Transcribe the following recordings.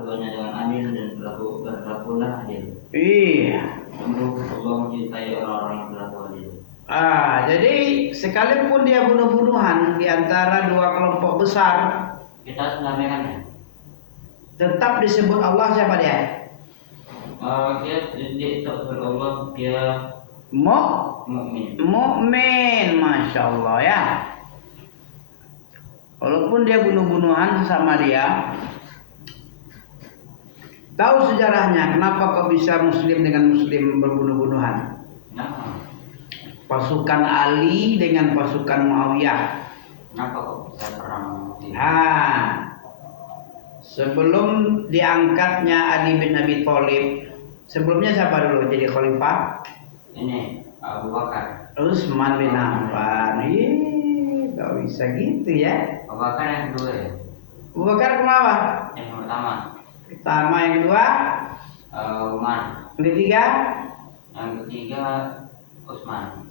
keduanya dengan adil dan berlakulah adil. Iya. Sungguh Allah mencintai orang-orang yang berlaku adil. Jadi sekalipun dia bunuh-bunuhan di antara dua kelompok besar, Kita mendamaikannya. tetap disebut Allah siapa dia? Dia disebut Allah, dia mukmin. Mukmin, masya Allah ya. Walaupun dia bunuh-bunuhan sama dia, tahu sejarahnya kenapa kok bisa Muslim dengan Muslim berbunuh-bunuhan? Kenapa? Pasukan Ali dengan pasukan Muawiyah. Kenapa kok bisa perang? Sebelum diangkatnya Ali bin Abi Thalib, sebelumnya siapa dulu jadi khalifah? Ini Abu Bakar. Utsman bin Affan. Gak bisa gitu ya. Abu Bakar yang kedua ya? Abu Bakar kenapa? Yang pertama. Pertama, yang kedua? Umar. Yang ketiga? Yang ketiga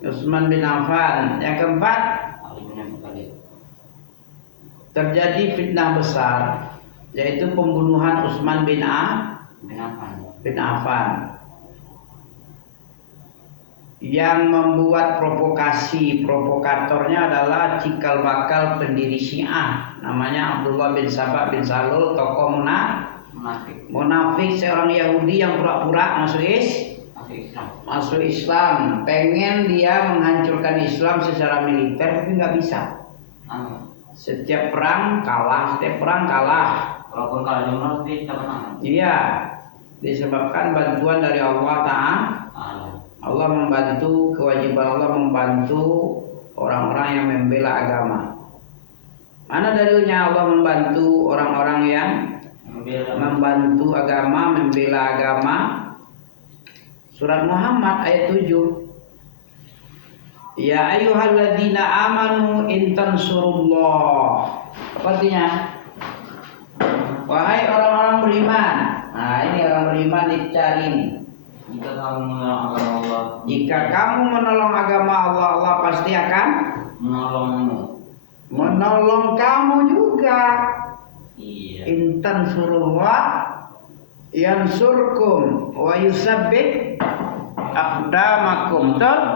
Utsman bin Affan. Yang keempat? Ali bin Abi Thalib. Terjadi fitnah besar, yaitu pembunuhan Utsman bin Affan. Yang membuat provokatornya adalah cikal bakal pendiri Syiah, namanya Abdullah bin Sabah bin Salul, tokoh munafik, seorang Yahudi yang pura-pura masuk Islam, pengen dia menghancurkan Islam secara militer, tapi nggak bisa. Setiap perang kalah. Walaupun kalah jumlah tapi kita menang. Iya, disebabkan bantuan dari Allah Ta'ala. Allah membantu, kewajiban Allah membantu orang-orang yang membela agama. Mana dalilnya Allah membantu orang-orang yang membantu agama, membela agama? Surat Muhammad ayat 7. Ya ayyuhalladzina amanu in tansurullah. Apa artinya? Wahai orang-orang beriman. Nah, ini orang beriman dicari nih. Jika kamu menolong agama Allah, Allah pasti akan menolong kamu juga. Iya. Intan surullah yansurkum wa yusabbit aqdamakum. Betul?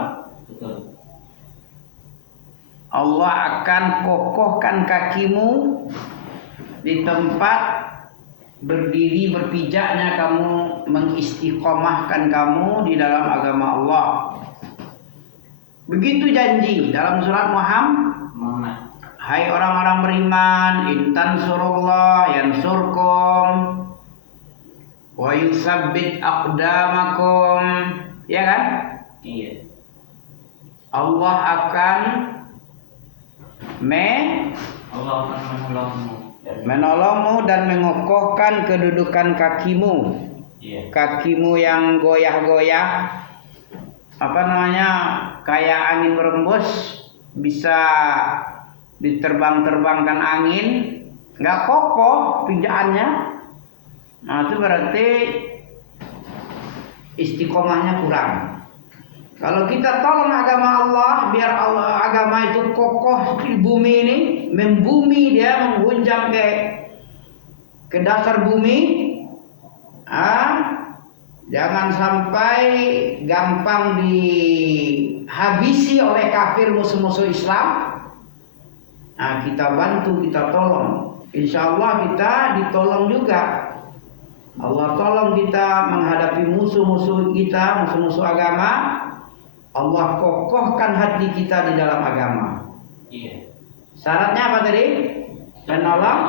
Allah akan kokohkan kakimu di tempat berdiri berpijaknya kamu, mengistiqomahkan kamu di dalam agama Allah. Begitu janji dalam surat Muhammad. Hai orang-orang beriman, intan surullah yansurkum wa yusabbit aqdamakum. Ya kan? Iya. Allah akan menolongmu dan mengokohkan kedudukan kakimu. Iya. Kakimu yang goyah-goyah, kayak angin berembus, bisa diterbang-terbangkan angin, nggak kokoh pijakannya. Nah, itu berarti istiqomahnya kurang. Kalau kita tolong agama Allah, biar agama itu kokoh di bumi ini, membumi, dia menghunjam ke dasar bumi. Jangan sampai gampang dihabisi oleh kafir, musuh-musuh Islam. Kita bantu, kita tolong. Insya Allah kita ditolong juga. Allah tolong kita menghadapi musuh-musuh kita, musuh-musuh agama. Allah kokohkan hati kita di dalam agama. Iya. Syaratnya apa tadi? Menolong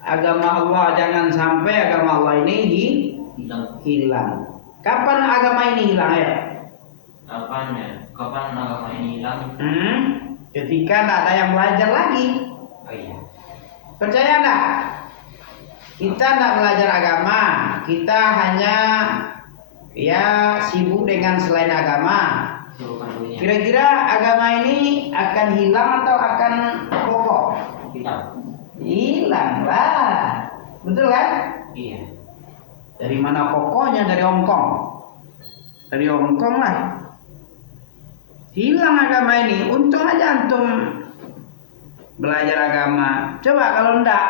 agama Allah. Jangan sampai agama Allah ini hilang. Kapan agama ini hilang ya? Kapan agama ini hilang? Ketika tidak ada yang belajar lagi. Oh iya. Percaya enggak? Kita tidak belajar agama, kita hanya sibuk dengan selain agama. Kira-kira agama ini akan hilang atau akan kokoh? Hilang lah. Betul kan? Iya. Dari mana kokohnya? Dari Hongkong. Dari Hongkong lah. Hilang agama ini. Untung aja antum belajar agama. Coba kalau enggak,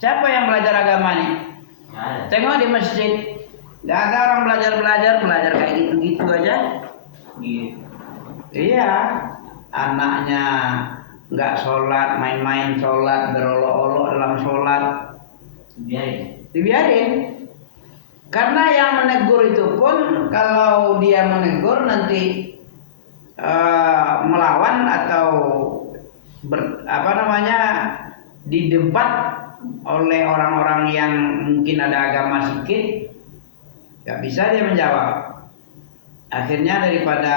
siapa yang belajar agama ini? Tengok di masjid, nggak ada orang belajar kayak gitu-gitu aja. Iya. Iya, anaknya nggak sholat, main-main sholat, berolok-olok dalam sholat, dibiarin. Karena yang menegur itu pun kalau dia menegur nanti melawan atau didebat oleh orang-orang yang mungkin ada agama sedikit, nggak bisa dia menjawab. Akhirnya daripada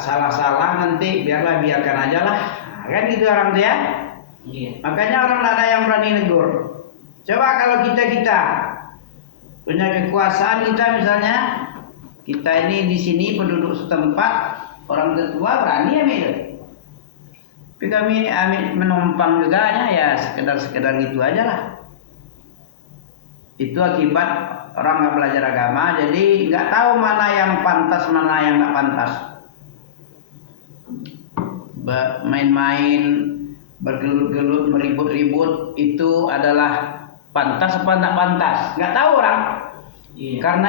salah-salah nanti biarkan aja lah, kan gitu orang tuh ya. Iya. Makanya orang tidak ada yang berani negur. Coba kalau kita punya kekuasaan, kita misalnya kita ini di sini penduduk setempat, orang tetua berani ambil. Tapi kami menumpang juga ya sekedar gitu aja lah. Itu akibat orang nggak belajar agama, jadi nggak tahu mana yang pantas, mana yang nggak pantas. Main-main, bergelut-gelut, meribut-ribut itu adalah pantas apa nggak pantas? Nggak tahu orang. Iya. Karena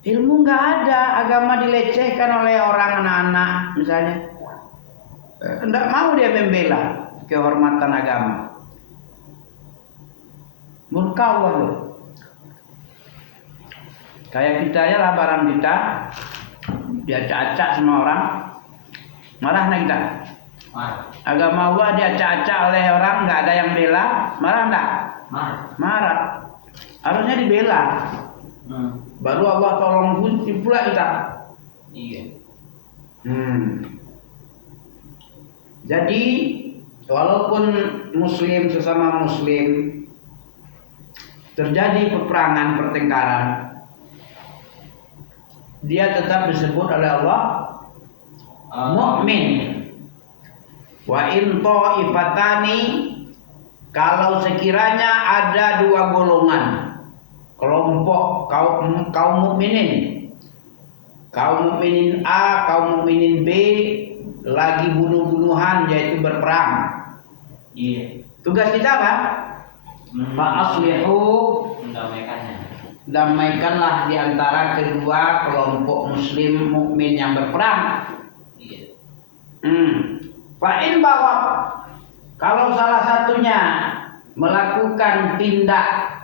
ilmu nggak ada, agama dilecehkan oleh orang anak-anak misalnya. Nggak mau dia membela kehormatan agama. Murka Allah loh. Kayak kita ya lah, barang kita diacak-acak sama orang, marah nah kita. Agama Allah diacak-acak oleh orang, nggak ada yang bela, marah enggak? Marah. Harusnya dibela. Baru Allah tolong kunci pula kita. Iya. Jadi walaupun muslim sesama muslim terjadi peperangan, pertengkaran, dia tetap disebut oleh Allah mukmin. Wa in ta'ifatani, kalau sekiranya ada dua golongan, kelompok kaum mukminin, kaum mukminin A, kaum mukminin B lagi bunuh-bunuhan, yaitu berperang. Iya. Tugas kita apa? Fa'aslihu, damaikanlah di antara kedua kelompok muslim mukmin yang berperang. Iya. Fa'in bahwa kalau salah satunya melakukan tindak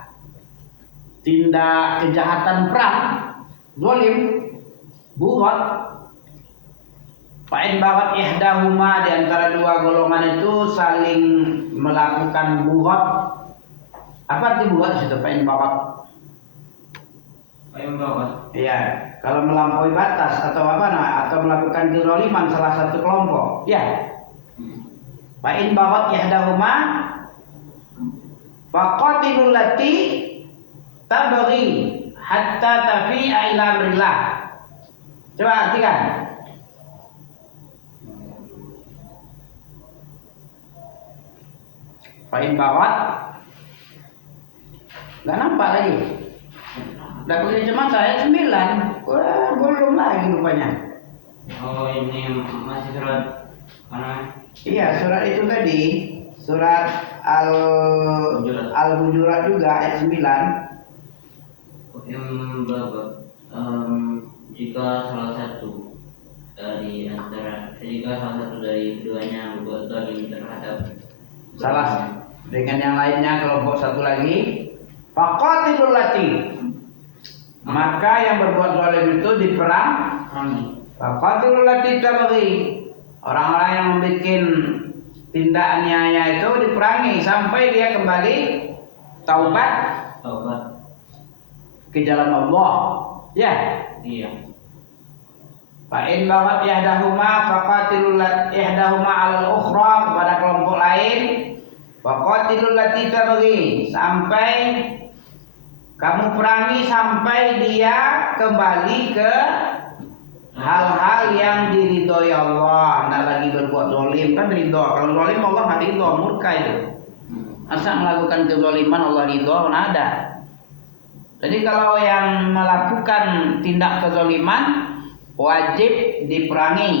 kejahatan perang, zalim, buhat, fa'in bahwa ihdahuma, di antara dua golongan itu saling melakukan buhat. Apa arti buhat situ? Fa'in bahwa? Iya, kalau melampaui batas atau atau melakukan kezaliman salah satu kelompok, ya. Fa'in bahwa ihdahuma faqatilul lati tabghi hatta tafi'a ila amrillah. Coba artikan. Fa'in bahwa nggak nampak lagi. Udah punya cuma saya 9. Wah, belum lagi rupanya. Oh, ini masih surat mana? Iya, surat itu tadi, surat Al-Hujurat juga ayat 9. Jika salah satu dari keduanya berbuat zalim terhadap dengan yang lainnya, kelompok satu lagi, faqatilul lati, maka yang berbuat zalim itu diperang. Faqatilul lati tabghi, orang-orang yang membuat tindak aniaya itu diperangi sampai dia kembali taubat ke jalan Allah. Ya. Iya. Fa'in bahwa ihdahuma faqatilul ihdahuma 'alal ukhra, kepada kelompok lain, faqatilul lati tabghi, sampai kamu perangi sampai dia kembali ke hal-hal yang diridhoi Allah, tidak lagi berbuat zalim. Kan ridho, kalau zalim Allah nggak ridho, murka itu. Masa melakukan kezaliman Allah ridho? Nggak ada. Jadi kalau yang melakukan tindak kezaliman wajib diperangi,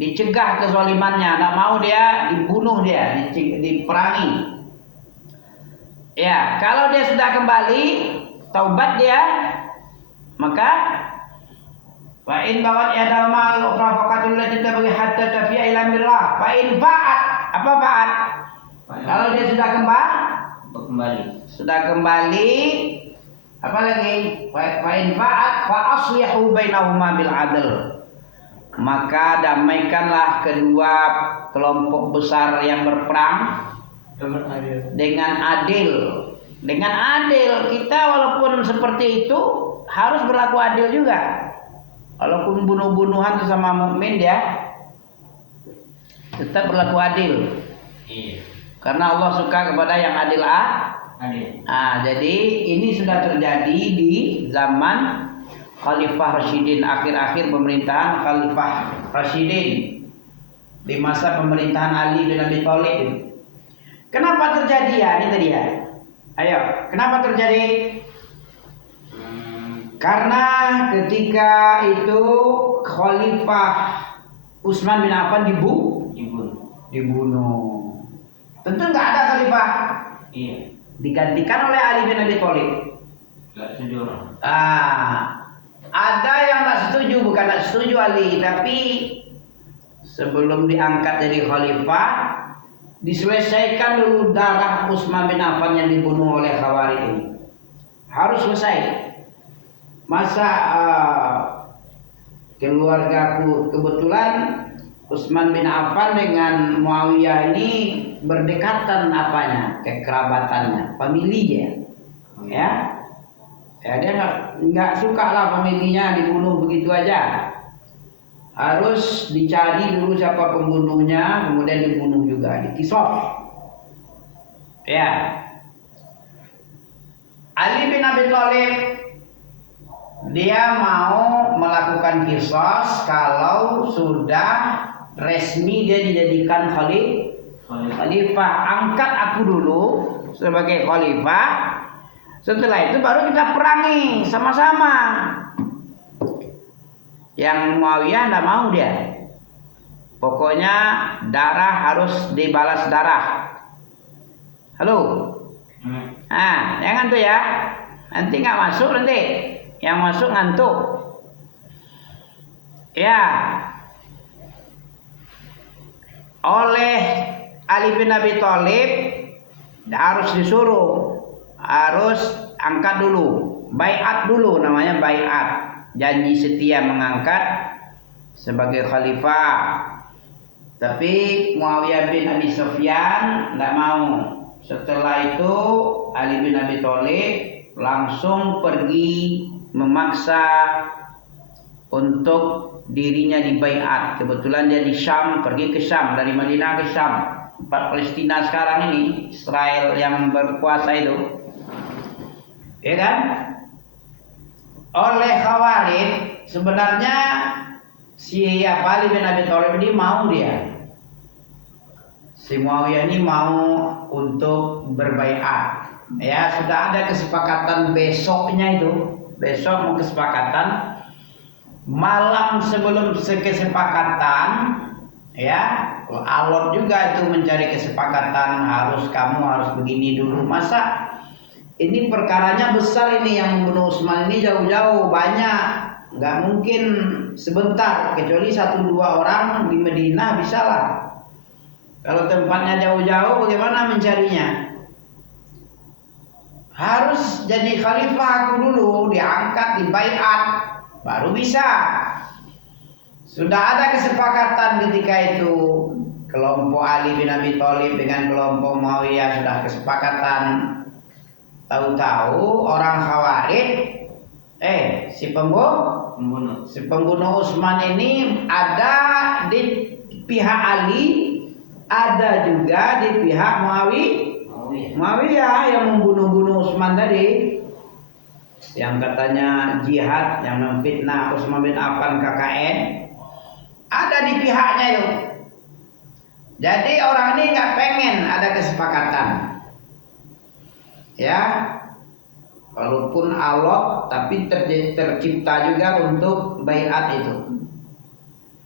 dicegah kezalimannya. Nggak mau dia dibunuh, dia diperangi. Ya, kalau dia sudah kembali, taubat dia, maka fa in bawat yadamal ukhra faqatul lati tabghi hatta tafi'a ila amrillah. Fa in fa'at, apa fa'at? Kalau dia sudah kembali, apa lagi? Fa in fa'at fa aslihu bainahuma bil adl. Maka damaikanlah kedua kelompok besar yang berperang dengan adil. Dengan adil, kita walaupun seperti itu harus berlaku adil juga. Walaupun bunuh-bunuhan sesama mukmin dia tetap berlaku adil. Iya. Karena Allah suka kepada yang adil. Jadi ini sudah terjadi di zaman Khalifah Rasyidin, akhir-akhir pemerintahan Khalifah Rasyidin, di masa pemerintahan Ali bin Abi Thalib. Kenapa terjadi ya? Ini tadi ya. Ayo, kenapa terjadi? Karena ketika itu Khalifah Utsman bin Affan dibunuh. Tentu nggak ada khalifah. Iya. Digantikan oleh Ali bin Abi Thalib. Nggak setuju orang. Ada yang nggak setuju, bukan nggak setuju Ali, tapi sebelum diangkat jadi khalifah, diselesaikan dulu darah Utsman bin Affan yang dibunuh oleh Khawarij ini. Harus selesai. Masa keluargaku kebetulan Utsman bin Affan dengan Muawiyah ini berdekatan kekerabatannya, familinya. Ya dia nggak suka lah familinya dibunuh begitu aja. Harus dicari dulu siapa pembunuhnya, kemudian dibunuh juga, diqisas. Ya. Ali bin Abi Thalib dia mau melakukan qisas kalau sudah resmi dia dijadikan khalifah. Angkat aku dulu sebagai khalifah. Setelah itu baru kita perangi sama-sama. Yang Muawiyah tidak mau dia. Pokoknya darah harus dibalas darah. Halo. Jangan tuh ya. Nanti nggak masuk nanti. Yang masuk ngantuk. Ya. Oleh Ali bin Abi Thalib harus disuruh, harus angkat dulu, baiat dulu, namanya baiat. Janji setia mengangkat sebagai khalifah. Tapi Muawiyah bin Abi Sufyan tidak mau. Setelah itu Ali bin Abi Thalib langsung pergi memaksa untuk dirinya dibaiat. Kebetulan dia di Syam, pergi ke Syam, dari Madinah ke Syam. Tempat Palestina sekarang ini, Israel yang berkuasa itu. Ya kan? Oleh Khawarij sebenarnya si Ali bin Abi Thalib ini mau dia. Si Muawiyah ini mau untuk berbaiat. Ya, sudah ada kesepakatan besoknya itu. Besok mau kesepakatan. Malam sebelum kesepakatan, ya, alot juga itu mencari kesepakatan, kamu harus begini dulu. Masa ini perkaranya besar ini, yang membunuh Utsman ini jauh-jauh banyak, nggak mungkin sebentar, kecuali 1-2 orang di Madinah bisa lah. Kalau tempatnya jauh-jauh bagaimana mencarinya? Harus jadi khalifah aku dulu, diangkat, dibaiat, baru bisa. Sudah ada kesepakatan ketika itu. Kelompok Ali bin Abi Thalib dengan kelompok Muawiyah sudah kesepakatan. Tahu-tahu orang Khawarij, si pembunuh Utsman ini ada di pihak Ali, ada juga di pihak Muawiyah yang membunuh Utsman tadi, yang katanya jihad, yang memfitnah Utsman bin Affan KKN, ada di pihaknya itu. Jadi orang ini nggak pengen ada kesepakatan. Ya, walaupun alot, tapi tercipta juga untuk baiat itu.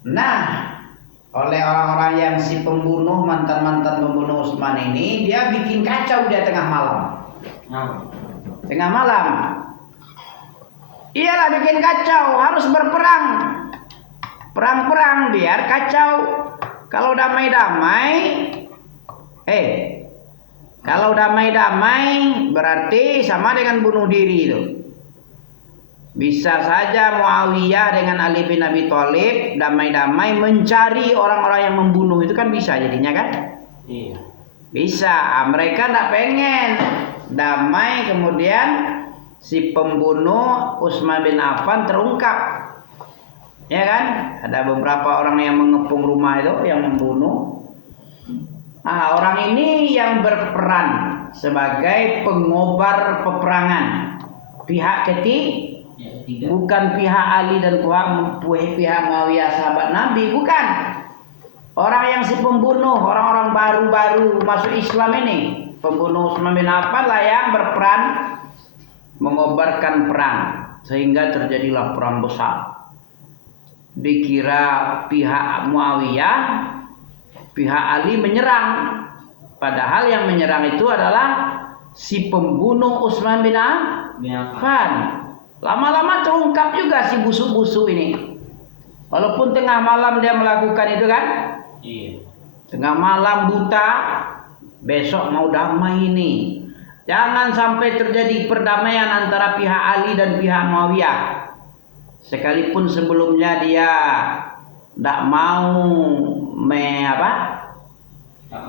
Nah, oleh orang-orang yang si pembunuh, mantan-mantan pembunuh Utsman ini, dia bikin kacau dia tengah malam. Tengah malam. Iyalah bikin kacau, harus berperang. Perang-perang biar kacau. Kalau damai-damai, kalau damai-damai berarti sama dengan bunuh diri itu. Bisa saja Muawiyah dengan Ali bin Abi Thalib damai-damai mencari orang-orang yang membunuh, itu kan bisa jadinya kan? Iya. Bisa. Mereka tidak pengen damai kemudian si pembunuh Utsman bin Affan terungkap. Ya kan? Ada beberapa orang yang mengepung rumah itu yang membunuh. Nah, orang ini yang berperan sebagai pengobar peperangan. Pihak ketiga. Bukan pihak Ali dan pihak Muawiyah sahabat Nabi, bukan. Orang yang si pembunuh, orang-orang baru-baru masuk Islam ini, pembunuh Utsman bin Affan lah yang berperan mengobarkan perang sehingga terjadilah perang besar. Dikira pihak Muawiyah, pihak Ali menyerang, padahal yang menyerang itu adalah si pembunuh Utsman bin Affan. Lama-lama terungkap juga si busuk-busuk ini. Walaupun tengah malam dia melakukan itu kan? Iya. Tengah malam buta, besok mau damai ini. Jangan sampai terjadi perdamaian antara pihak Ali dan pihak Muawiyah. Sekalipun sebelumnya dia tidak mau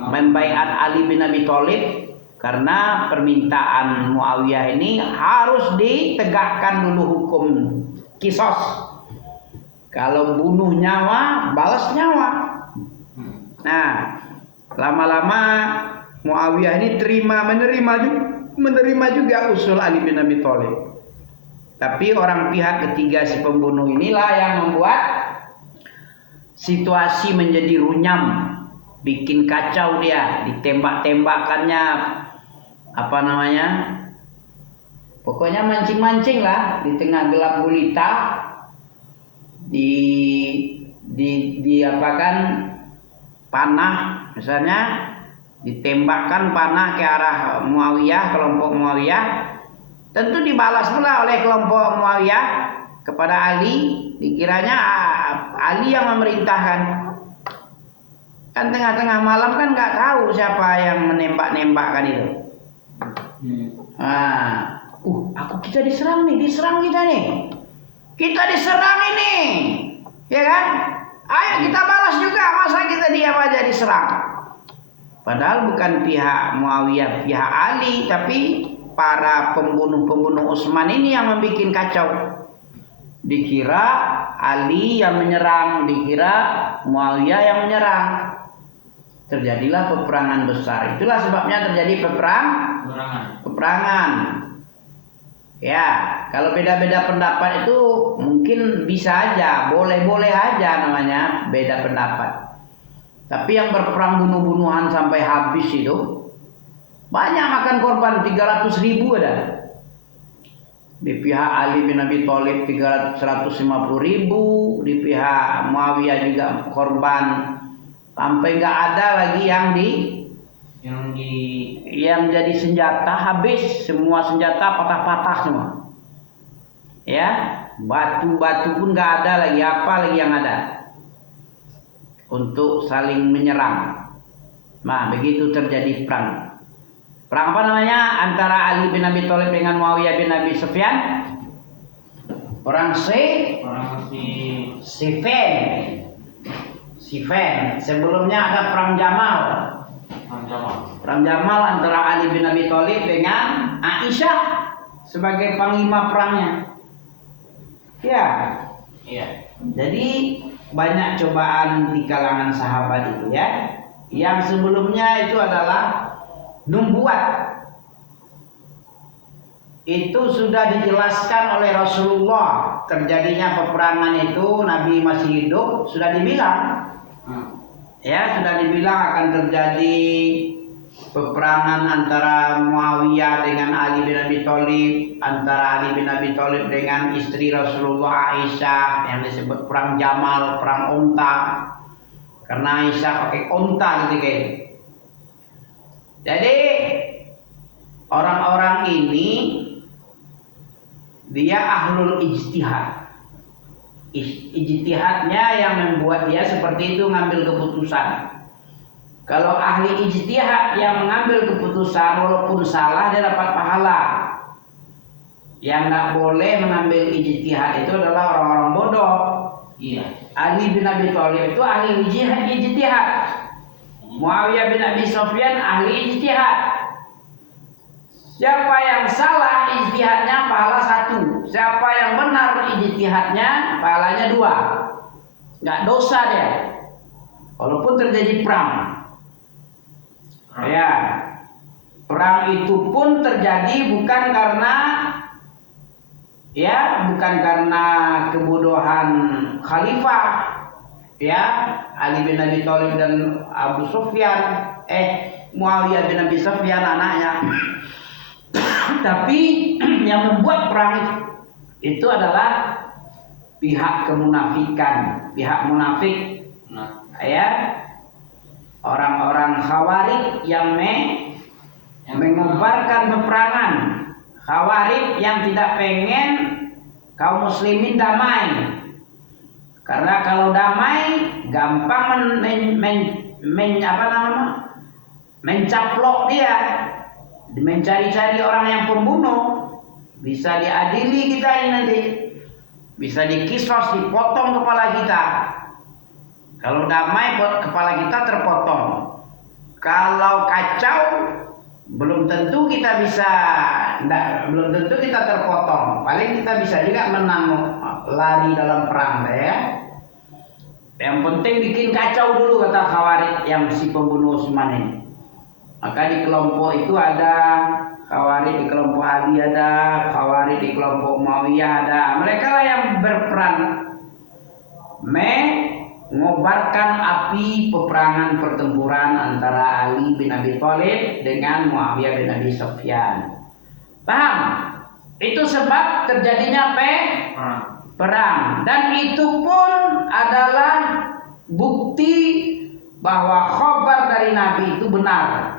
membaiat Ali bin Abi Thalib. Karena permintaan Muawiyah ini harus ditegakkan dulu hukum kisos. Kalau bunuh nyawa, balas nyawa. Nah, lama-lama Muawiyah ini menerima juga usul Ali bin Abi Thalib. Tapi orang pihak ketiga si pembunuh inilah yang membuat situasi menjadi runyam, bikin kacau dia, ditembak-tembakannya. Pokoknya mancing-mancing lah di tengah gelap gulita, panah, misalnya ditembakkan panah ke arah Muawiyah, kelompok Muawiyah. Tentu dibalas pula oleh kelompok Muawiyah kepada Ali. Dikiranya Ali yang memerintahkan. Kan tengah-tengah malam kan nggak tahu siapa yang menembak-nembakkan itu. Kita diserang kita nih. Kita diserang ini, ya kan? Ayo kita balas juga, masa kita diam aja diserang? Padahal bukan pihak Muawiyah, pihak Ali, tapi para pembunuh Utsman ini yang membuat kacau. Dikira Ali yang menyerang, dikira Muawiyah yang menyerang. Terjadilah peperangan besar. Itulah sebabnya terjadi peperangan. Ya, kalau beda-beda pendapat itu mungkin bisa aja, boleh-boleh aja namanya beda pendapat. Tapi yang berperang bunuh-bunuhan sampai habis itu banyak makan korban, 300.000 ada. Di pihak Ali bin Abi Thalib 150.000, di pihak Muawiyah juga korban sampai nggak ada lagi yang jadi senjata, habis semua senjata, patah-patah semua. Ya, batu-batu pun nggak ada lagi, apa lagi yang ada untuk saling menyerang. Nah, begitu terjadi perang. Perang apa namanya? Antara Ali bin Abi Thalib dengan Muawiyah bin Abi Sufyan. Perang Siffin. Sebelumnya ada perang Jamal. Perang Jamal antara Ali bin Abi Thalib dengan Aisyah sebagai panglima perangnya. Ya. Iya. Jadi banyak cobaan di kalangan sahabat itu ya. Yang sebelumnya itu adalah nubuat. Itu sudah dijelaskan oleh Rasulullah. Terjadinya peperangan itu Nabi masih hidup sudah dibilang. Ya, sudah dibilang akan terjadi peperangan antara Muawiyah dengan Ali bin Abi Thalib, antara Ali bin Abi Thalib dengan istri Rasulullah Aisyah yang disebut perang Jamal, perang Unta. Karena Aisyah pakai onta ketika itu. Jadi orang-orang ini dia ahlul ijtihad. Ijtihadnya yang membuat dia seperti itu ngambil keputusan. Kalau ahli ijtihad yang mengambil keputusan walaupun salah dia dapat pahala. Yang nggak boleh mengambil ijtihad itu adalah orang-orang bodoh. Iya. Ali bin Abi Thalib itu ahli ijtihad. Muawiyah bin Abi Sufyan ahli ijtihad. Siapa yang salah ijtihadnya pahala 1. Siapa yang benar ijtihadnya pahalanya 2. Nggak dosa dia. Walaupun terjadi perang. Ya. Perang itu pun terjadi bukan karena kebodohan khalifah. Ya, Ali bin Abi Thalib dan Abu Sufyan, Muawiyah bin Abi Sufyan anaknya. Tapi yang membuat perang itu adalah pihak kemunafikan, pihak munafik. Ya, orang-orang Khawarij yang mengobarkan peperangan. Khawarij yang tidak pengen kaum muslimin damai. Karena kalau damai gampang mencaplok dia. Mencari-cari orang yang pembunuh, bisa diadili kita ini nanti, bisa dikisos, dipotong kepala kita. Kalau damai kepala kita terpotong. Kalau kacau belum tentu kita terpotong. Paling kita bisa juga menang lari dalam perang ya. Yang penting bikin kacau dulu kata Khawarij yang si pembunuh Utsman ini. Maka di kelompok itu ada Khawarij, di kelompok Ali ada, Khawarij di kelompok Muawiyah ada. Mereka lah yang berperan mengobarkan api peperangan pertempuran antara Ali bin Abi Thalib dengan Muawiyah bin Abi Sufyan. Paham? Itu sebab terjadinya perang. Dan itu pun adalah bukti bahwa khabar dari Nabi itu benar.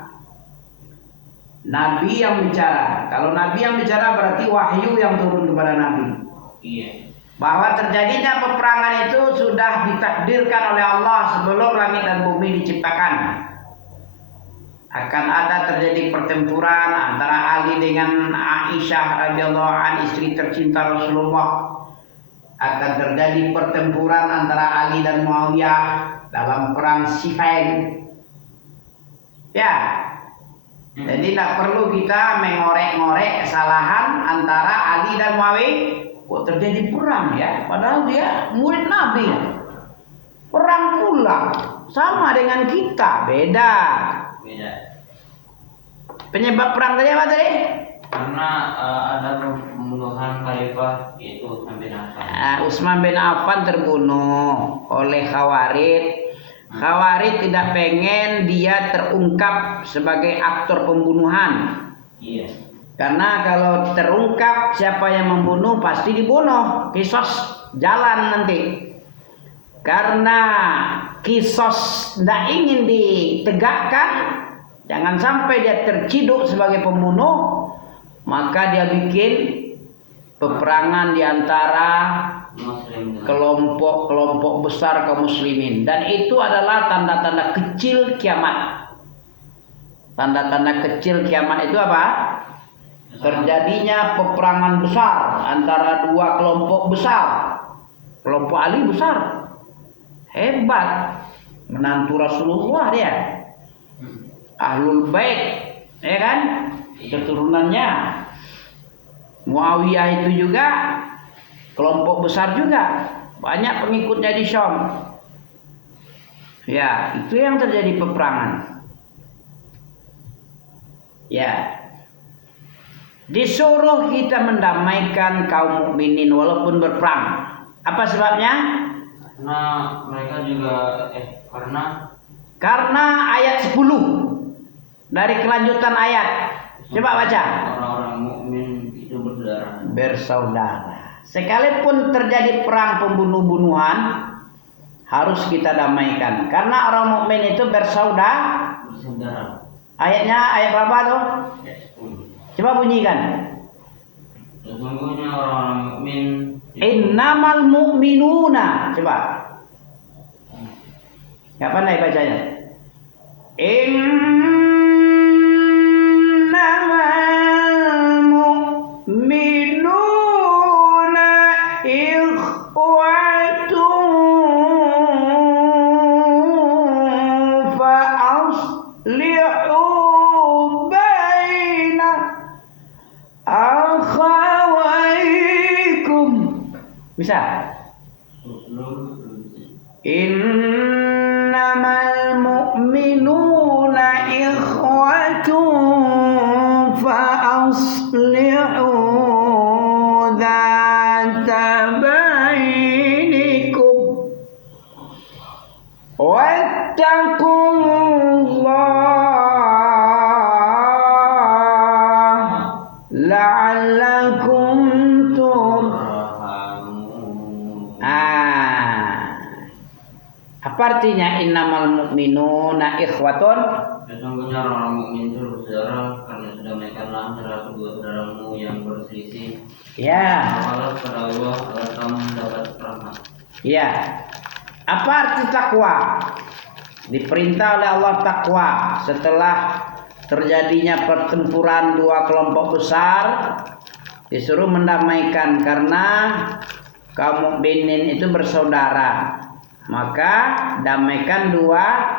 Nabi yang bicara. Kalau Nabi yang bicara berarti wahyu yang turun kepada Nabi. Iya. Bahwa terjadinya peperangan itu sudah ditakdirkan oleh Allah sebelum langit dan bumi diciptakan. Akan ada terjadi pertempuran antara Ali dengan Aisyah radhiyallahu anha, istri tercinta Rasulullah. Akan terjadi pertempuran antara Ali dan Muawiyah dalam perang Siffin. Ya. Jadi tidak perlu kita mengorek-ngorek kesalahan antara Ali dan Muawiyah. Kok terjadi perang ya? Padahal dia murid Nabi. Perang pula sama dengan kita, beda. Penyebab perang tadi apa tadi? Karena ada pembunuhan khalifah yaitu Utsman bin Affan. Utsman bin Affan terbunuh oleh Khawarij. Khawarij tidak pengen dia terungkap sebagai aktor pembunuhan. Iya. Karena kalau terungkap siapa yang membunuh pasti dibunuh. Kisos jalan nanti. Karena kisos tidak ingin ditegakkan, jangan sampai dia terciduk sebagai pembunuh, maka dia bikin peperangan di antara kelompok-kelompok besar kaum muslimin, dan itu adalah tanda-tanda kecil kiamat. Tanda-tanda kecil kiamat itu apa? Terjadinya peperangan besar antara dua kelompok besar. Kelompok Ali besar, hebat, menantu Rasulullah dia, Ahlul Bait, ya kan? Keturunannya. Muawiyah itu juga kelompok besar juga, banyak pengikutnya di Syam. Ya, itu yang terjadi peperangan. Ya, disuruh kita mendamaikan kaum mukminin walaupun berperang. Apa sebabnya? Karena mereka juga karena ayat 10 dari kelanjutan ayat. Coba baca. Orang-orang mukmin itu bersaudara. Sekalipun terjadi perang pembunuh-bunuhan, harus kita damaikan. Karena orang mukmin itu bersaudara. Ayatnya ayat berapa tuh? Coba bunyikan. Sesungguhnya orang mukmin. Innamal mu'minuna. Coba. Enggak pandai bacanya. Innamal mu'minuna ikhwatun fa aslihu baina akhawaykum. Bisa? Innamal mu'minuna ikhwatun fa aslihu dzata bainikum wattaqullah la'allakum Apa artinya innamal mu'minuna ikhwatun? Sesungguhnya orang mukmin itu bersaudara, karena sudah menekanlah antara kedua saudaramu yang berselisih. Ya. Berharap pada Allah agar kamu mendapat rahmat. Ya. Apa arti takwa? Diperintah oleh Allah takwa setelah terjadinya pertempuran dua kelompok besar, disuruh mendamaikan karena kaum mukminin itu bersaudara. Maka damaikan dua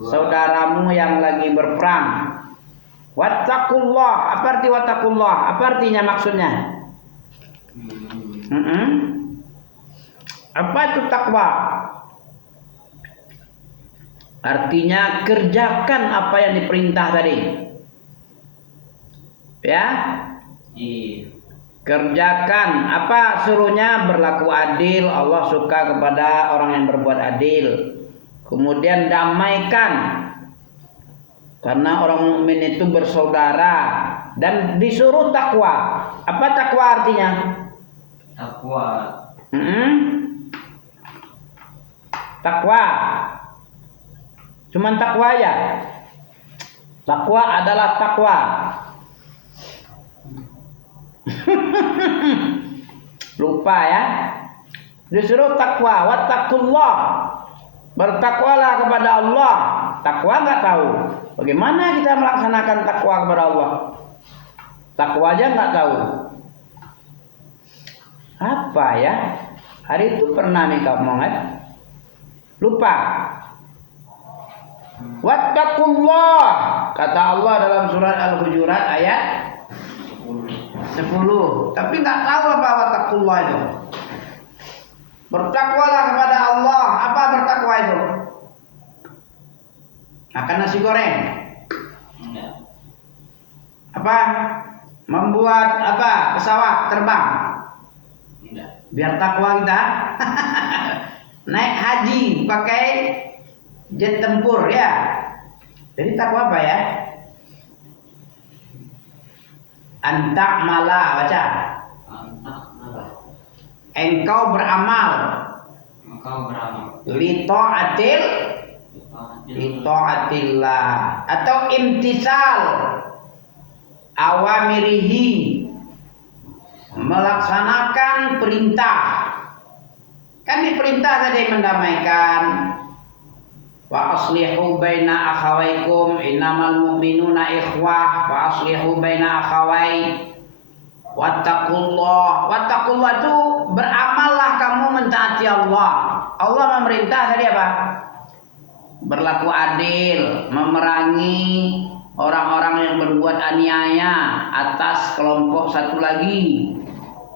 saudaramu yang lagi berperang. Wattaqullah. Apa arti wattaqullah? Apa artinya maksudnya? Apa itu takwa? Artinya kerjakan apa yang diperintah tadi. Ya? Kerjakan apa suruhnya, berlaku adil. Allah suka kepada orang yang berbuat adil. Kemudian damaikan karena orang mukmin itu bersaudara dan disuruh takwa. Apa takwa artinya? Takwa. Takwa. Cuman takwa ya. Takwa adalah takwa. Lupa ya. Disuruh takwa, wattaqullah. Bertakwalah kepada Allah. Takwa enggak tahu. Bagaimana kita melaksanakan takwa kepada Allah? Takwa aja enggak tahu. Apa ya? Hari itu pernah nih kau omongan. Lupa. Wattaqullah. Kata Allah dalam surat Al-Hujurat ayat 10. Tapi nggak tahu apa wattaqullah itu. Bertakwalah kepada Allah. Apa bertakwa itu? Makan nasi goreng. Apa? Membuat apa? Pesawat terbang. Biar takwa kita. Naik haji pakai jet tempur ya. Jadi takwa apa ya? Antak malah baca. Engkau beramal. Lito atillah atau imtisal awamirihi, melaksanakan perintah. Kan diperintah tadi mendamaikan. Wa aslihu baina akhawaikum innamal mu'minuna ikhwah wa aslihu baina akhawai wattaqullah. Wattaqullah itu beramallah kamu mentaati Allah. Allah memerintah tadi apa? Berlaku adil, memerangi orang-orang yang berbuat aniaya atas kelompok satu lagi.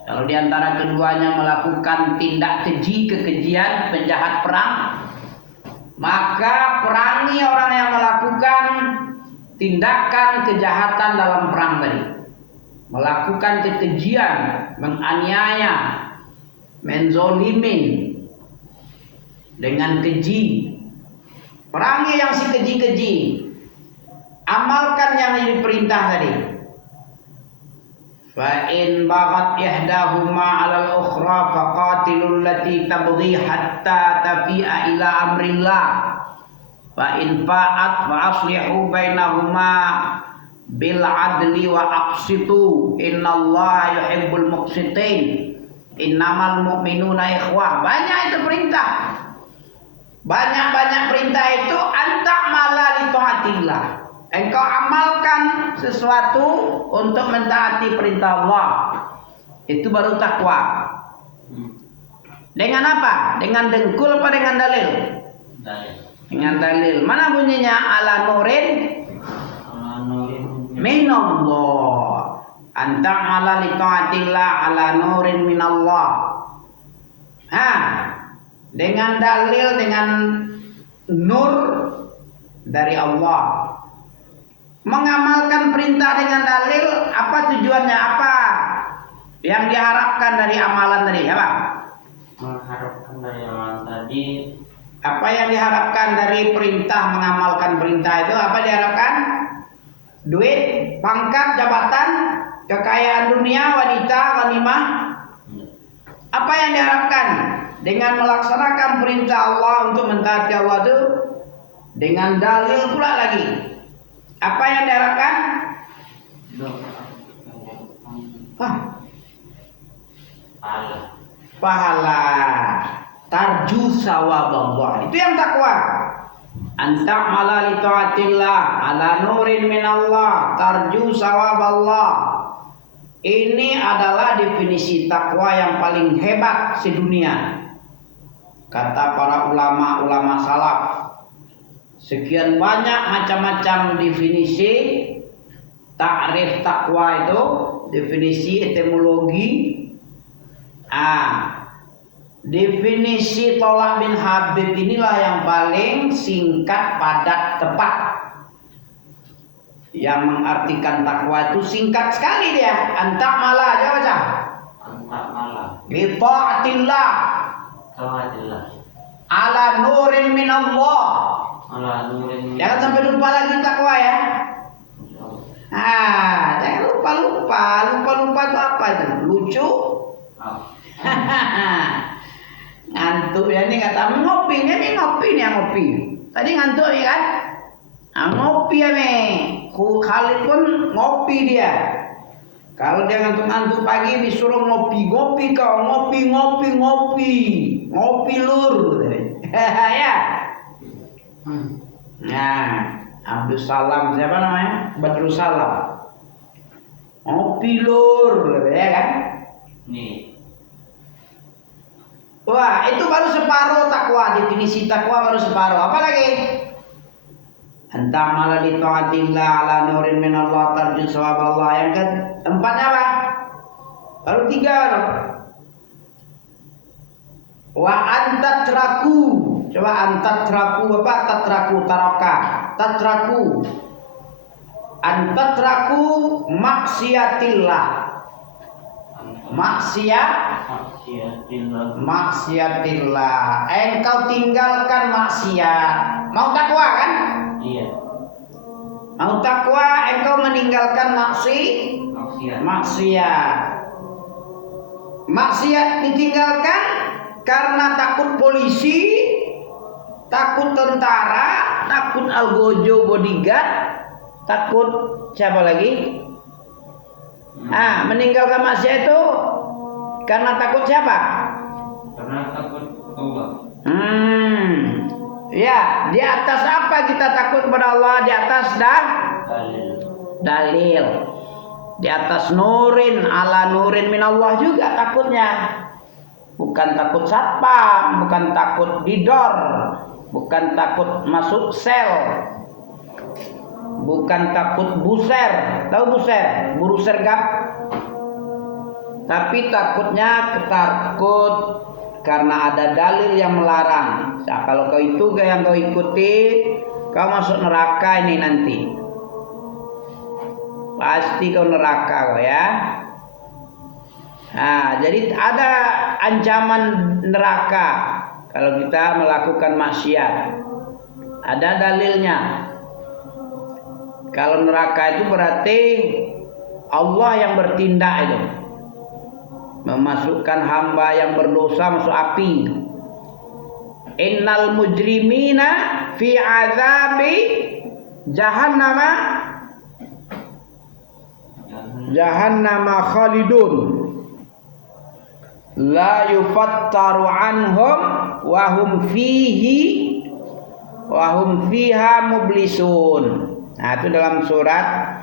Kalau di antara keduanya melakukan tindak keji, kekejian, penjahat perang, maka perangi orang yang melakukan tindakan kejahatan dalam perang tadi. Melakukan kekejian, menganiaya, menzolimin dengan keji. Perangi yang si keji-keji. Amalkan yang diperintah tadi. Fa in baghat ihdahuma 'ala al-ukhra faqatilul lati tabghi hatta tafi'a ila amrillah. Fa in fa'at fa aslihu bainahuma bil 'adli wa aqsitu innallaha yuhibbul muqsitin. Innamal mu'minuna ikhwah. Banyak itu perintah. Banyak-banyak perintah itu anta'mala li taatillah. Engkau amalkan sesuatu untuk mentaati perintah Allah. Itu baru takwa. Dengan apa? Dengan dengkul apa dengan dalil? Dalil. Dengan dalil. Mana bunyinya? Ala nurin minallah. Anta'mala li taatillah ala nurin minallah. Dengan dalil, dengan nur dari Allah. Mengamalkan perintah dengan dalil, apa tujuannya? Apa yang diharapkan dari amalan tadi? Apa? Mengharapkan dari amalan tadi. Apa yang diharapkan dari perintah, mengamalkan perintah itu? Apa diharapkan? Duit, pangkat, jabatan, kekayaan dunia, wanita, ghanimah. Apa yang diharapkan dengan melaksanakan perintah Allah untuk mentaati Allah itu? Dengan dalil pula lagi. Apa yang diharapkan? Pahala. Tarju sawab Allah. Itu yang takwa. Anta'mala li taatillah ala nurin minallah tarju sawab Allah. Ini adalah definisi takwa yang paling hebat sedunia. Kata para ulama-ulama salaf. Sekian banyak macam-macam definisi takrif takwa itu, definisi etimologi. Definisi Tolak bin Habib inilah yang paling singkat, padat, tepat. Yang mengartikan takwa itu singkat sekali dia. Anta'mala, aja baca. Anta'mala. Li ta'atillah. Ta'atillah. Ala nurin minallah. Ala nurin. Jangan sampai lupa lagi takwa ya. Jangan lupa. Lupa itu apa itu? Lucu. Ngantuk ya ini kata ngopi nih yang ngopi. Tadi ngantuk ya kan? Ngopi ya nih. Khalid pun ngopi dia. Kalau dia ngantuk-ngantuk pagi disuruh ngopi kau ngopi lur. Ya. Nah, Abdul Salam siapa namanya? Badrul Salam. Ngopi lur, ya kan? Nih. Wah, itu baru separuh takwa. Definisi takwa baru separuh. Apa lagi? Anta'mala li ta'atillah ala nurin minallah tarju sawab Allah. Yang keempatnya apa? Baru 3 loh. Wa antatraku. Coba antatraku apa? Tatraku. Antatraku maksiatillah. Maksiatillah. Engkau tinggalkan maksiat. Mau takwa kan? Iya. Mau takwa, engkau meninggalkan maksiat. Maksiat ditinggalkan karena takut polisi, takut tentara, takut algojo bodyguard, takut siapa lagi? Meninggalkan maksiat itu karena takut siapa? Karena takut Allah. Ya, di atas apa kita takut kepada Allah? Di atas dalil. Di atas nurin, ala nurin minallah juga takutnya. Bukan takut satpam, bukan takut didor, bukan takut masuk sel, bukan takut buser. Tahu buser? Buru sergap. Tapi takutnya takut karena ada dalil yang melarang. Nah, kalau kau itu yang kau ikuti, kau masuk neraka ini nanti. Pasti kau neraka kau ya. Jadi ada ancaman neraka kalau kita melakukan maksiat. Ada dalilnya. Kalau neraka itu berarti Allah yang bertindak itu. Memasukkan hamba yang berdosa masuk api. Innal mujrimina fi azabi jahannama khalidun la yufattaru anhum wa hum fiha mublisun. Nah, itu dalam surat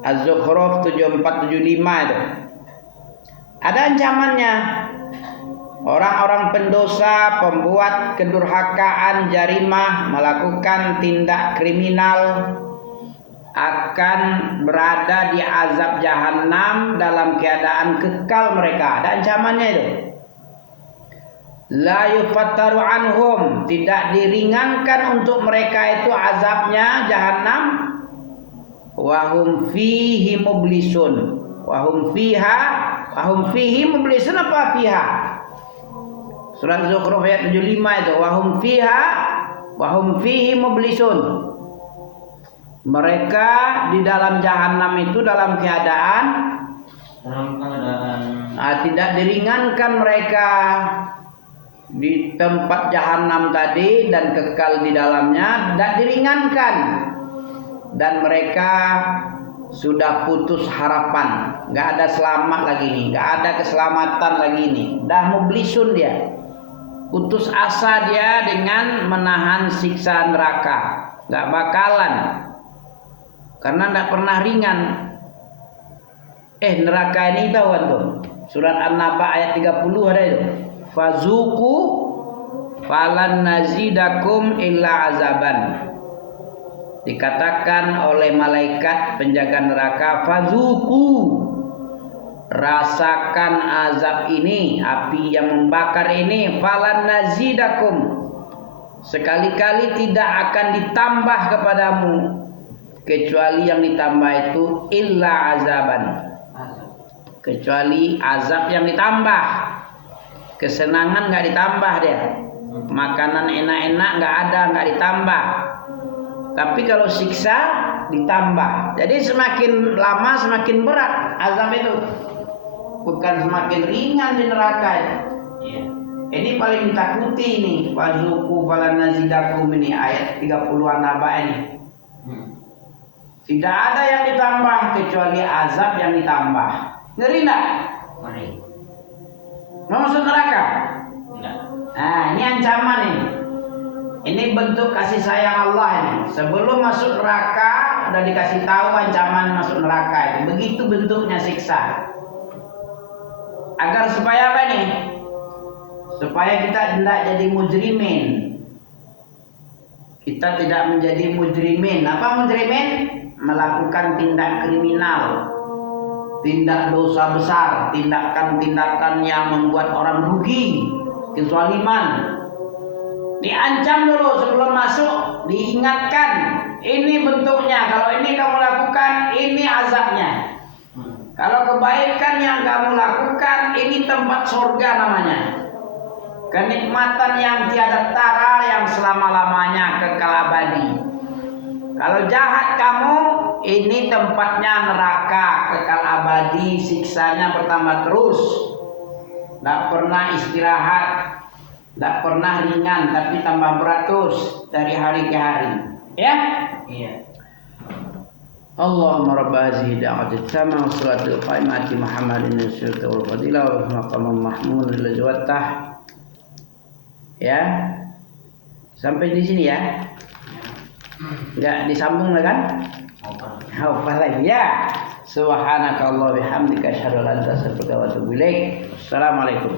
Az-Zukhruf 74-75 itu. Ada ancamannya. Orang-orang pendosa, pembuat kedurhakaan, jarimah, melakukan tindak kriminal akan berada di azab jahanam dalam keadaan kekal mereka. Ada ancamannya itu. La yufattaru anhum, tidak diringankan untuk mereka itu azabnya jahanam. Wa hum fihi mublisun. Wa hum fihi mublisun apa fiha? Surat Zukhruf ayat 75 itu. Wa hum fihi mublisun. Mereka di dalam jahanam itu dalam keadaan tidak diringankan mereka di tempat jahanam tadi dan kekal di dalamnya, tidak diringankan, dan mereka sudah putus harapan, nggak ada selamat lagi nih, nggak ada keselamatan lagi nih, dah mublisun dia, putus asa dia dengan menahan siksa neraka, nggak bakalan, karena nggak pernah ringan. Neraka ini tahu kan tuh, surat An-Naba ayat 30 ada itu. Fazuku falan nazidakum illa azaban. Dikatakan oleh malaikat penjaga neraka, fazuku, rasakan azab ini, api yang membakar ini, falan nazidakum, sekali-kali tidak akan ditambah kepadamu kecuali yang ditambah itu illa azaban, kecuali azab yang ditambah. Kesenangan nggak ditambah dia, makanan enak-enak nggak ditambah. Tapi kalau siksa ditambah. Jadi semakin lama semakin berat azab itu, bukan semakin ringan di neraka itu. Ini paling ditakuti ini. Wazuku falan nazidakum ini ayat 30 An-Naba ini. Tidak ada yang ditambah kecuali azab yang ditambah. Ngeri enggak? Ngeri. Mau masuk neraka? Enggak. Nah, ini ancaman ini. Ini bentuk kasih sayang Allah ini. Sebelum masuk neraka udah dikasih tahu ancaman masuk neraka itu. Begitu bentuknya siksa. Agar supaya apa nih? Supaya kita tidak jadi mujrimin. Kita tidak menjadi mujrimin. Apa mujrimin? Melakukan tindak kriminal, tindak dosa besar, tindakan-tindakan yang membuat orang rugi, kezaliman. Diancam dulu sebelum masuk, diingatkan, ini bentuknya, kalau ini kamu lakukan, ini azabnya. Kalau kebaikan yang kamu lakukan, ini tempat surga namanya. Kenikmatan yang tiada tara, yang selama-lamanya kekal abadi. Kalau jahat kamu, ini tempatnya neraka, kekal abadi, siksanya bertambah terus. Tidak pernah istirahat, tidak pernah ringan, tapi tambah berat terus dari hari ke hari. Ya? Iya. Allahumma rabba hazihi da'wati tamma wa salatul qaimati Muhammadin rasulullah wal fadilah wa maqamam mahmud lil jawatah. Ya. Sampai di sini ya. Enggak disambung lagi kan? Apa lagi ya? Subhanakallah bihamdika asyhadu an la ilaha illa anta astaghfiruka wa atubu ilaik. Assalamualaikum.